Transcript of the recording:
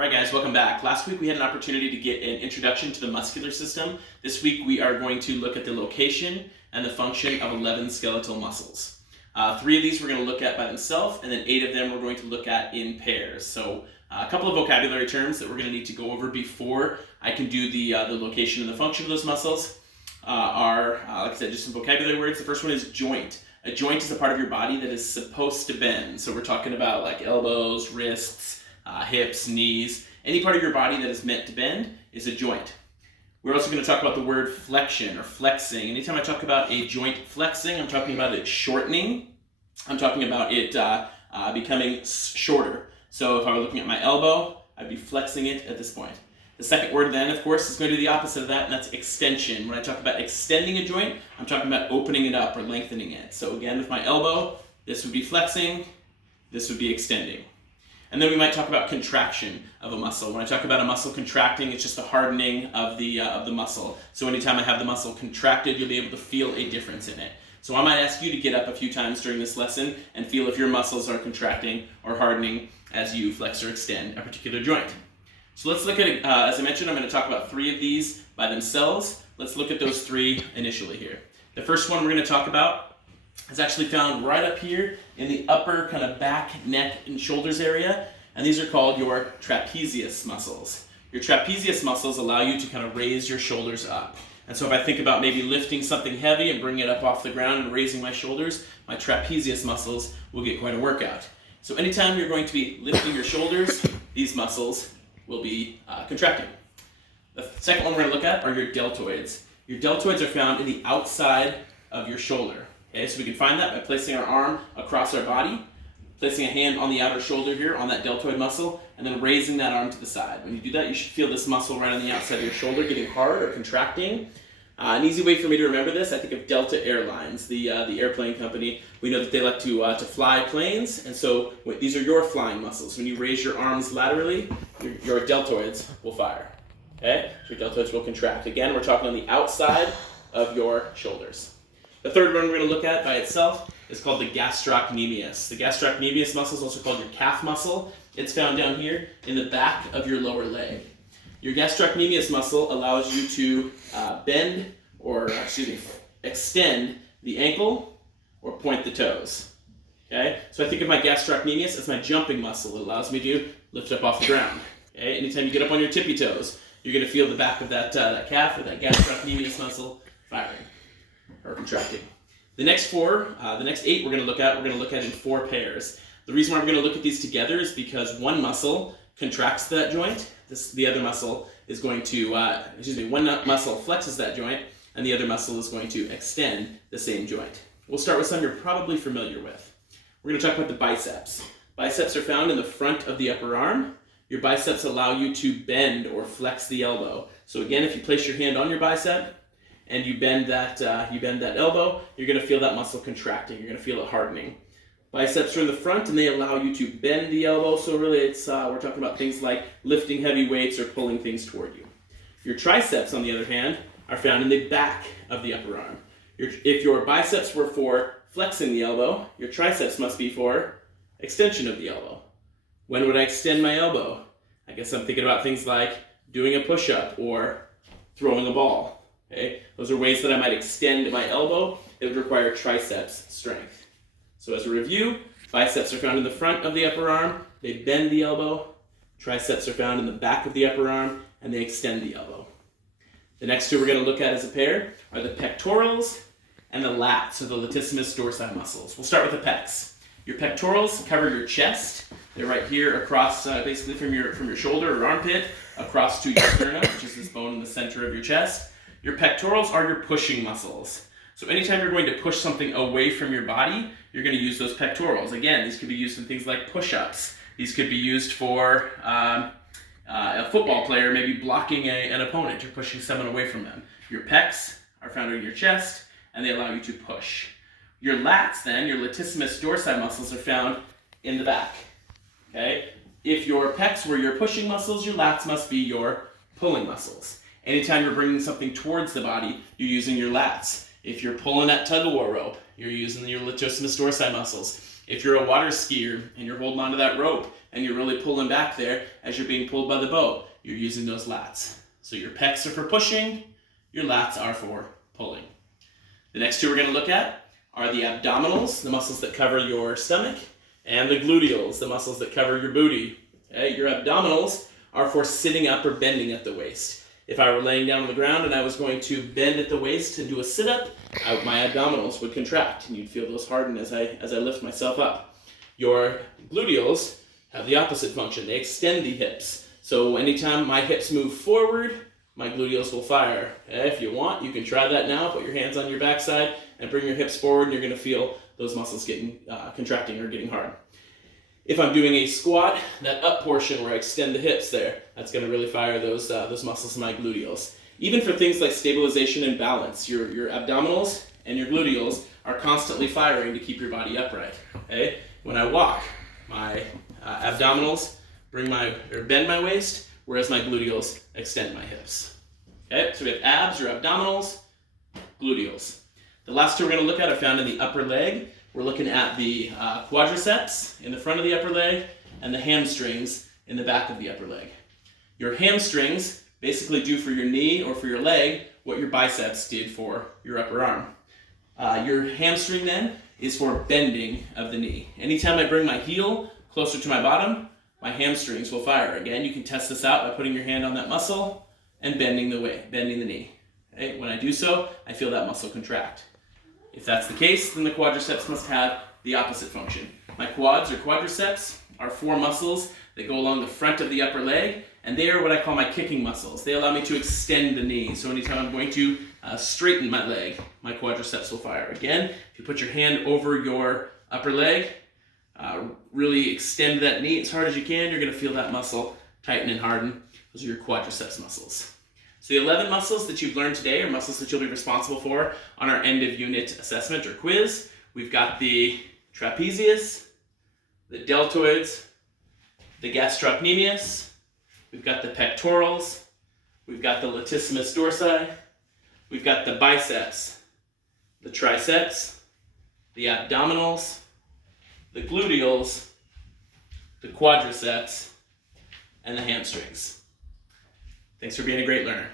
All right, guys, welcome back. Last week we had an opportunity to get an introduction to the muscular system. This week we are going to look at the location and the function of 11 skeletal muscles. 3 of these we're going to look at by themselves, and then 8 of them we're going to look at in pairs. So a couple of vocabulary terms that we're going to need to go over before I can do the location and the function of those muscles are, like I said, just some vocabulary words. The first one is joint. A joint is a part of your body that is supposed to bend. So we're talking about like elbows, wrists, hips, knees. Any part of your body that is meant to bend is a joint. We're also going to talk about the word flexion or flexing. Anytime I talk about a joint flexing, I'm talking about it shortening. I'm talking about it becoming shorter. So if I were looking at my elbow, I'd be flexing it at this point. The second word then, of course, is going to do the opposite of that, and that's extension. When I talk about extending a joint, I'm talking about opening it up or lengthening it. So again, with my elbow, this would be flexing, this would be extending. And then we might talk about contraction of a muscle. When I talk about a muscle contracting, it's just a hardening of the muscle. So anytime I have the muscle contracted, you'll be able to feel a difference in it. So I might ask you to get up a few times during this lesson and feel if your muscles are contracting or hardening as you flex or extend a particular joint. So let's look at it, as I mentioned, I'm going to talk about 3 of these by themselves. Let's look at those 3 initially here. The first one we're going to talk about is actually found right up here in the upper kind of back, neck, and shoulders area, and these are called your trapezius muscles. Your trapezius muscles allow you to kind of raise your shoulders up. And so if I think about maybe lifting something heavy and bringing it up off the ground and raising my shoulders, my trapezius muscles will get quite a workout. So anytime you're going to be lifting your shoulders, these muscles will be contracting. The second one we're going to look at are your deltoids. Your deltoids are found in the outside of your shoulder. Okay, so we can find that by placing our arm across our body, placing a hand on the outer shoulder here on that deltoid muscle, and then raising that arm to the side. When you do that, you should feel this muscle right on the outside of your shoulder getting hard or contracting. An easy way for me to remember this, I think of Delta Airlines, the airplane company. We know that they like to fly planes, and so these are your flying muscles. When you raise your arms laterally, your deltoids will fire. Okay, so your deltoids will contract. Again, we're talking on the outside of your shoulders. The third one we're going to look at by itself is called the gastrocnemius. The gastrocnemius muscle is also called your calf muscle. It's found down here in the back of your lower leg. Your gastrocnemius muscle allows you to extend the ankle or point the toes. Okay, so I think of my gastrocnemius as my jumping muscle. It allows me to lift up off the ground. Okay, anytime you get up on your tippy toes, you're going to feel the back of that calf or that gastrocnemius muscle firing or contracting. The next 8 we're going to look at in 4 pairs. The reason why we're going to look at these together is because one muscle contracts that joint. The other muscle is going to, one muscle flexes that joint, and the other muscle is going to extend the same joint. We'll start with some you're probably familiar with. We're going to talk about the biceps. Biceps are found in the front of the upper arm. Your biceps allow you to bend or flex the elbow. So again, if you place your hand on your bicep and you bend that elbow, you're going to feel that muscle contracting. You're going to feel it hardening. Biceps are in the front and they allow you to bend the elbow. So really, it's we're talking about things like lifting heavy weights or pulling things toward you. Your triceps, on the other hand, are found in the back of the upper arm. If your biceps were for flexing the elbow, your triceps must be for extension of the elbow. When would I extend my elbow? I guess I'm thinking about things like doing a push-up or throwing a ball. Okay? Those are ways that I might extend my elbow. It would require triceps strength. So as a review, biceps are found in the front of the upper arm. They bend the elbow. Triceps are found in the back of the upper arm, and they extend the elbow. The next 2 we're going to look at as a pair are the pectorals and the lats, or the latissimus dorsi muscles. We'll start with the pecs. Your pectorals cover your chest. They're right here across, basically from your shoulder or armpit, across to your sternum, which is this bone in the center of your chest. Your pectorals are your pushing muscles. So anytime you're going to push something away from your body, you're going to use those pectorals. Again, these could be used in things like push-ups. These could be used for a football player maybe blocking an opponent or pushing someone away from them. Your pecs are found in your chest, and they allow you to push. Your lats then, your latissimus dorsi muscles, are found in the back. Okay? If your pecs were your pushing muscles, your lats must be your pulling muscles. Anytime you're bringing something towards the body, you're using your lats. If you're pulling that tug-of-war rope, you're using your latissimus dorsi muscles. If you're a water skier and you're holding onto that rope, and you're really pulling back there as you're being pulled by the boat. You're using those lats. So your pecs are for pushing, your lats are for pulling. The next two we're going to look at are the abdominals, the muscles that cover your stomach, and the gluteals, the muscles that cover your booty. Okay? Your abdominals are for sitting up or bending at the waist. If I were laying down on the ground and I was going to bend at the waist and do a sit-up, my abdominals would contract, and you'd feel those harden as I lift myself up. Your gluteals have the opposite function. They extend the hips. So anytime my hips move forward, my gluteals will fire. Okay? If you want, you can try that now. Put your hands on your backside and bring your hips forward, and you're going to feel those muscles getting contracting or getting hard. If I'm doing a squat, that up portion where I extend the hips there, that's going to really fire those muscles in my gluteals. Even for things like stabilization and balance, your abdominals and your gluteals are constantly firing to keep your body upright. Okay? When I walk, my abdominals bend my waist, whereas my gluteals extend my hips. Okay? So we have abs or abdominals, gluteals. The last two we're going to look at are found in the upper leg. We're looking at the quadriceps in the front of the upper leg and the hamstrings in the back of the upper leg. Your hamstrings basically do for your knee or for your leg what your biceps did for your upper arm. Your hamstring then is for bending of the knee. Anytime I bring my heel closer to my bottom, my hamstrings will fire. Again, you can test this out by putting your hand on that muscle and bending the knee. Okay? When I do so, I feel that muscle contract. If that's the case, then the quadriceps must have the opposite function. My quads or quadriceps are four muscles that go along the front of the upper leg, and they are what I call my kicking muscles. They allow me to extend the knee. So anytime I'm going to straighten my leg, my quadriceps will fire. Again, if you put your hand over your upper leg, really extend that knee as hard as you can, you're going to feel that muscle tighten and harden. Those are your quadriceps muscles. So the 11 muscles that you've learned today are muscles that you'll be responsible for on our end of unit assessment or quiz. We've got the trapezius, the deltoids, the gastrocnemius, we've got the pectorals, we've got the latissimus dorsi, we've got the biceps, the triceps, the abdominals, the gluteals, the quadriceps, and the hamstrings. Thanks for being a great learner.